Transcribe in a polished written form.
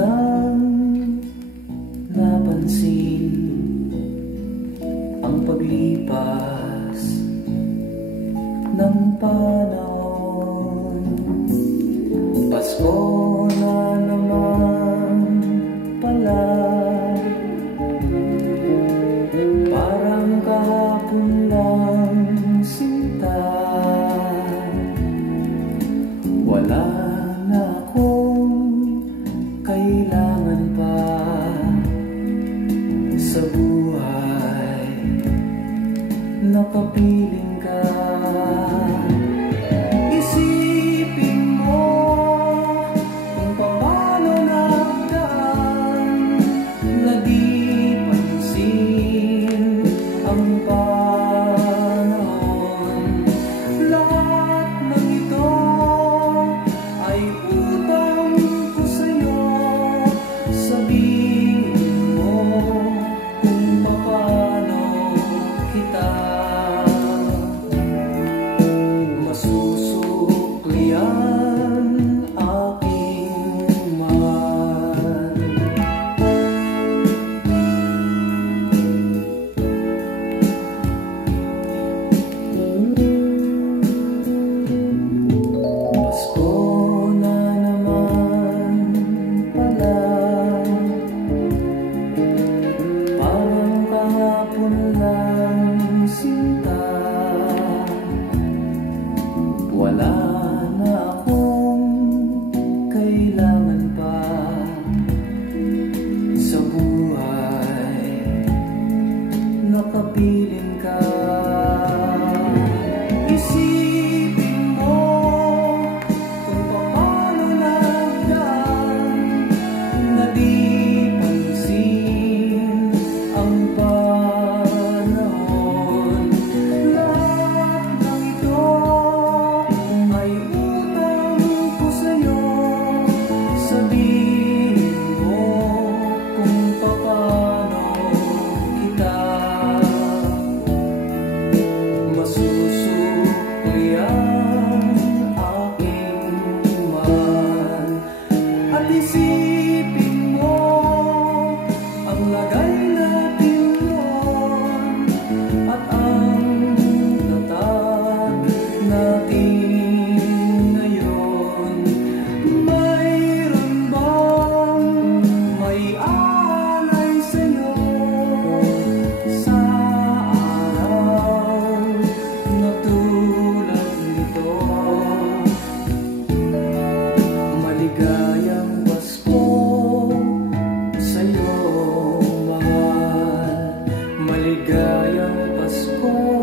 lang napansin ang paglipas ng panahon. Pasko na naman pala, parang kahapon lang sinta. Wala na akong kailangan pa sa buhay, nakapiling ka. Isipin mo kung paano nagdaan na di pansin ang panahon. Lahat ng ito ay utang ko sa'yo. Sabihin mo kung paano kita masusuklian, aking mahal. Pasko na naman pala, parang kahapon lang sinta. Wala na akong kailangan pa sa buhay, nakapiling ka. Isipin mo kung paano nagdaan na di pansin ang panahon. Lahat ng ito ay utang ko sa'yo. Sabihin mo kung paano kita masusuklian, aking mahal. At isipin mo ang lagay natin noon at ang tatag natin ngayon. Mayroon bang may alay sa'yo sa araw na tulad nito? Maligayang Pasko sa'yo, mahal. Maligayang Pasko.